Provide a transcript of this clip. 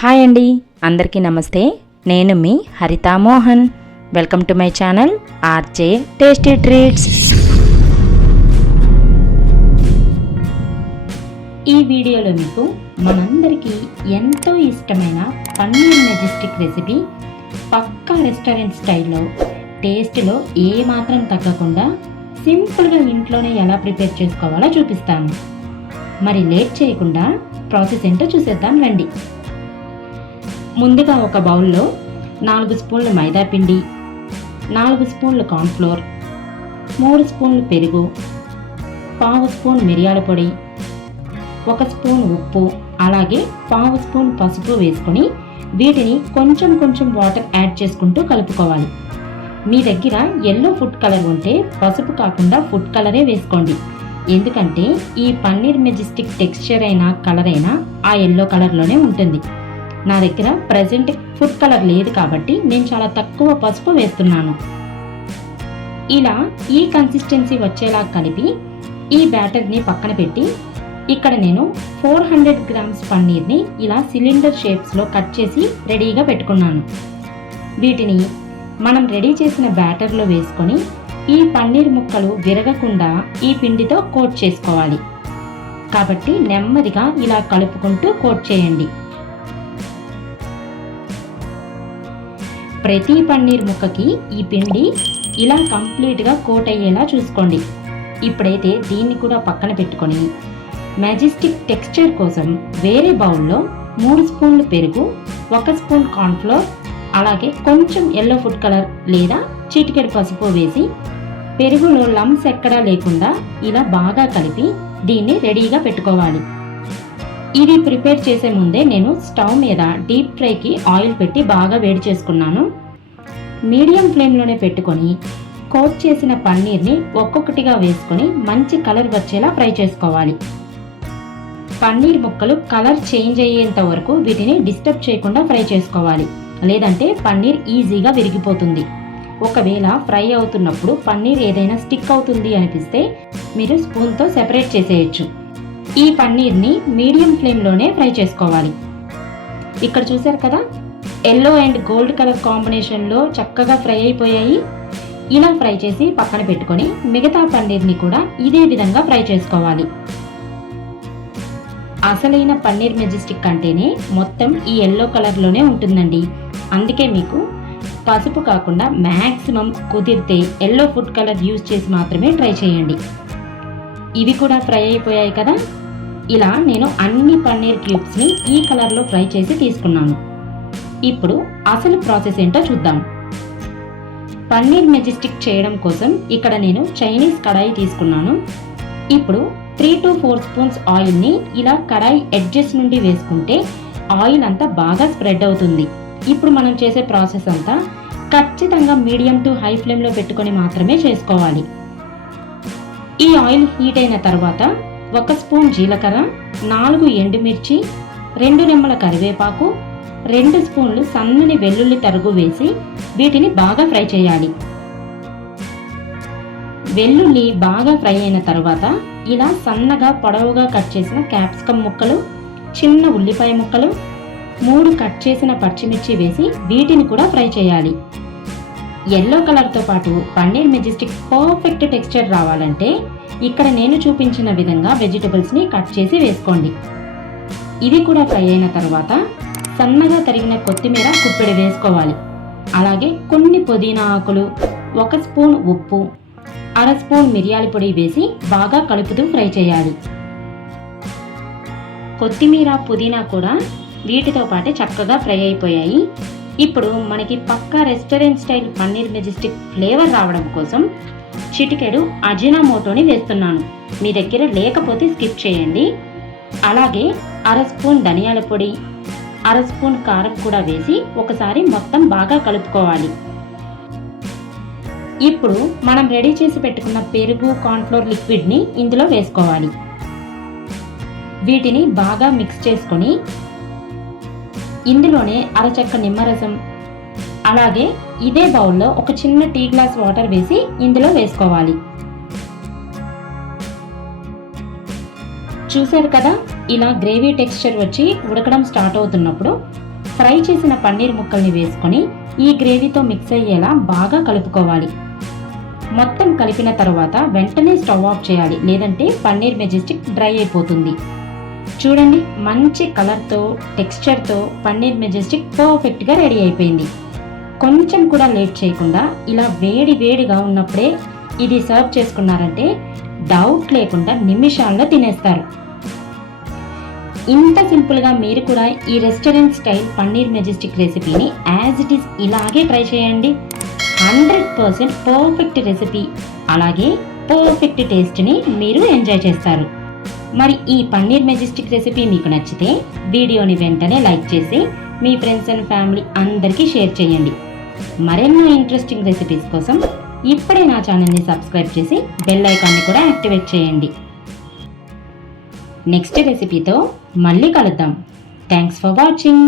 Hi అండి, అందరికీ నమస్తే. నేను మీ Haritha Mohan. Welcome to my channel RJ tasty treats. ఈ వీడియోలో మీకు మనందరికీ ఎంతో ఇష్టమైన పన్నీర్ మెజెస్టిక్ రెసిపీ పక్కా రెస్టారెంట్ స్టైల్లో టేస్ట్లో ఏమాత్రం తగ్గకుండా సింపుల్గా ఇంట్లోనే ఎలా ప్రిపేర్ చేసుకోవాలో చూపిస్తాను. మరి లేట్ చేయకుండా ప్రాసెస్ ఏంటో చూసేద్దాం రండి. ముందుగా ఒక బౌల్లో 4 స్పూన్లు మైదా పిండి, 4 స్పూన్లు కార్న్ఫ్లోర్, 3 స్పూన్లు పెరుగు, 1/2 స్పూన్ మిరియాల పొడి, 1 స్పూన్ ఉప్పు, అలాగే 1/2 స్పూన్ పసుపు వేసుకొని వీటిని కొంచెం కొంచెం వాటర్ యాడ్ చేసుకుంటూ కలుపుకోవాలి. మీ దగ్గర ఎల్లో ఫుడ్ కలర్ ఉంటే పసుపు కాకుండా ఫుడ్ కలరే వేసుకోండి. ఎందుకంటే ఈ పన్నీర్ మెజెస్టిక్ టెక్స్చర్ అయినా కలర్ అయినా ఆ ఎల్లో కలర్లోనే ఉంటుంది. నా దగ్గర ప్రజెంట్ ఫుడ్ కలర్ లేదు కాబట్టి నేను చాలా తక్కువ పసుపు వేస్తున్నాను. ఇలా ఈ కన్సిస్టెన్సీ వచ్చేలా కలిపి ఈ బ్యాటర్ని పక్కన పెట్టి ఇక్కడ నేను 400 గ్రామ్స్ పన్నీర్ని ఇలా సిలిండర్ షేప్స్లో కట్ చేసి రెడీగా పెట్టుకున్నాను. వీటిని మనం రెడీ చేసిన బ్యాటర్లో వేసుకొని ఈ పన్నీర్ ముక్కలు విరగకుండా ఈ పిండితో కోట్ చేసుకోవాలి. కాబట్టి నెమ్మదిగా ఇలా కలుపుకుంటూ కోట్ చేయండి. ప్రతి పన్నీర్ ముక్కకి ఈ పిండి ఇలా కంప్లీట్గా కోట్ అయ్యేలా చూసుకోండి. ఇప్పుడైతే దీన్ని కూడా పక్కన పెట్టుకొని మెజెస్టిక్ టెక్స్చర్ కోసం వేరే బౌల్లో 3 స్పూన్లు పెరుగు, 1 స్పూన్ కార్న్ఫ్లోర్, అలాగే కొంచెం ఎల్లో ఫుడ్ కలర్ లేదా చిటికెడు పసుపు వేసి పెరుగులో లంప్స్ ఎక్కడా లేకుండా ఇలా బాగా కలిపి దీన్ని రెడీగా పెట్టుకోవాలి. ఇది ప్రిపేర్ చేసే ముందే నేను స్టవ్ మీద డీప్ ఫ్రైకి ఆయిల్ పెట్టి బాగా వేడి చేసుకున్నాను. మీడియం ఫ్లేమ్లోనే పెట్టుకొని కోట్ చేసిన పన్నీర్ని ఒక్కొక్కటిగా వేసుకొని మంచి కలర్ వచ్చేలా ఫ్రై చేసుకోవాలి. పన్నీర్ ముక్కలు కలర్ చేంజ్ అయ్యేంత వరకు వీటిని డిస్టర్బ్ చేయకుండా ఫ్రై చేసుకోవాలి. లేదంటే పన్నీర్ ఈజీగా విరిగిపోతుంది. ఒకవేళ ఫ్రై అవుతున్నప్పుడు పన్నీర్ ఏదైనా స్టిక్ అవుతుంది అనిపిస్తే మీరు స్పూన్తో సెపరేట్ చేసేయచ్చు. ఈ పన్నీర్ని మీడియం ఫ్లేమ్లోనే ఫ్రై చేసుకోవాలి. ఇక్కడ చూసారు కదా, ఎల్లో అండ్ గోల్డ్ కలర్ కాంబినేషన్లో చక్కగా ఫ్రై అయిపోయాయి. ఇలా ఫ్రై చేసి పక్కన పెట్టుకొని మిగతా పన్నీర్ని కూడా ఇదే విధంగా ఫ్రై చేసుకోవాలి. అసలైన పన్నీర్ మెజెస్టిక్ అంటేనే మొత్తం ఈ ఎల్లో కలర్లోనే ఉంటుందండి. అందుకే మీకు పసుపు కాకుండా మ్యాక్సిమం కుదిరితే ఎల్లో ఫుడ్ కలర్ యూజ్ చేసి మాత్రమే ట్రై చేయండి. ఇవి కూడా ఫ్రై అయిపోయాయి కదా. ఇలా నేను అన్ని పన్నీర్ క్యూబ్స్ని ఈ కలర్లో ఫ్రై చేసి తీసుకున్నాను. ఇప్పుడు అసలు ప్రాసెస్ ఏంటో చూద్దాం. పన్నీర్ మెజెస్టిక్ చేయడం కోసం ఇక్కడ నేను చైనీస్ కడాయి తీసుకున్నాను. ఇప్పుడు 3 to 4 స్పూన్స్ ఆయిల్ని ఇలా కడాయి ఎడ్జెస్ నుండి వేసుకుంటే ఆయిల్ అంతా బాగా స్ప్రెడ్ అవుతుంది. ఇప్పుడు మనం చేసే ప్రాసెస్ అంతా ఖచ్చితంగా మీడియం టు హై ఫ్లేమ్లో పెట్టుకొని మాత్రమే చేసుకోవాలి. ఈ ఆయిల్ హీట్ అయిన తర్వాత 1 స్పూన్ జీలకర్ర, 4 ఎండుమిర్చి, 2 రెమ్మల కరివేపాకు, 2 స్పూన్లు సన్నని వెల్లుల్లి తరుగు వేసి వీటిని బాగా ఫ్రై చేయాలి. వెల్లుల్లి బాగా ఫ్రై అయిన తర్వాత ఇలా సన్నగా పొడవుగా కట్ చేసిన క్యాప్సికమ్ ముక్కలు, చిన్న ఉల్లిపాయ ముక్కలు, 3 కట్ చేసిన పచ్చిమిర్చి వేసి వీటిని కూడా ఫ్రై చేయాలి. ఎల్లో కలర్తో పాటు పన్నీర్ మెజెస్టిక్ పర్ఫెక్ట్ టెక్స్చర్ రావాలంటే ఇక్కడ నేను చూపించిన విధంగా వెజిటబుల్స్ని కట్ చేసి వేసుకోండి. ఇవి కూడా ఫ్రై అయిన తర్వాత సన్నగా తరిగిన కొత్తిమీర కుప్పెడు వేసుకోవాలి. అలాగే కొన్ని పుదీనా ఆకులు, 1 స్పూన్ ఉప్పు, 1/2 స్పూన్ మిరియాల పొడి వేసి బాగా కలుపుతూ ఫ్రై చేయాలి. కొత్తిమీర పుదీనా కూడా వీటితో పాటే చక్కగా ఫ్రై అయిపోయాయి. ఇప్పుడు మనకి పక్కా restaurant style paneer majestic flavour రావడం కోసం చిటికెడు అజినోమోటోని వేస్తున్నాను. మీ దగ్గర లేకపోతే స్కిప్ చేయండి. అలాగే 1/2 స్పూన్ ధనియాల పొడి, 1/2 స్పూన్ కారం కూడా వేసి ఒకసారి మొత్తం బాగా కలుపుకోవాలి. ఇప్పుడు మనం రెడీ చేసి పెట్టుకున్న పెరుగు, కార్న్ఫ్లోర్ లిక్విడ్ని ఇందులో వేసుకోవాలి. వీటిని బాగా మిక్స్ చేసుకొని ఇందులోనే అరచెక్క నిమ్మరసం, అలాగే ఇదే బౌల్లో ఒక చిన్న టీ గ్లాస్ వాటర్ వేసి ఇందులో వేసుకోవాలి. చూసారు కదా, ఇలా గ్రేవీ టెక్స్చర్ వచ్చి ఉడకడం స్టార్ట్ అవుతున్నప్పుడు ఫ్రై చేసిన పన్నీర్ ముక్కల్ని వేసుకొని ఈ గ్రేవీతో మిక్స్ అయ్యేలా బాగా కలుపుకోవాలి. మొత్తం కలిపిన తర్వాత వెంటనే స్టవ్ ఆఫ్ చేయాలి, లేదంటే పన్నీర్ మెజెస్టిక్ డ్రై అయిపోతుంది. చూడండి, మంచి కలర్తో టెక్స్చర్తో పన్నీర్ మెజెస్టిక్ పర్ఫెక్ట్గా రెడీ అయిపోయింది. కొంచెం కూడా లేట్ చేయకుండా ఇలా వేడి వేడిగా ఉన్నప్పుడే ఇది సర్వ్ చేసుకున్నారంటే డౌట్ లేకుండా నిమిషాల్లో తినేస్తారు. ఇంత సింపుల్గా మీరు కూడా ఈ రెస్టారెంట్ స్టైల్ పన్నీర్ మెజెస్టిక్ రెసిపీని యాజ్ ఇట్ ఈస్ ఇలాగే ట్రై చేయండి. 100% పర్ఫెక్ట్ రెసిపీ, అలాగే పర్ఫెక్ట్ టేస్ట్ని మీరు ఎంజాయ్ చేస్తారు. మరి ఈ పన్నీర్ మెజెస్టిక్ రెసిపీ మీకు నచ్చితే వీడియోని వెంటనే లైక్ చేసి మీ ఫ్రెండ్స్ అండ్ ఫ్యామిలీ అందరికీ షేర్ చేయండి. మరెన్నో ఇంట్రెస్టింగ్ రెసిపీస్ కోసం ఇప్పుడే నా ఛానల్ని సబ్స్క్రైబ్ చేసి బెల్ ఐకాన్ని కూడా యాక్టివేట్ చేయండి. నెక్స్ట్ రెసిపీతో మళ్ళీ కలుద్దాం. Thanks for watching.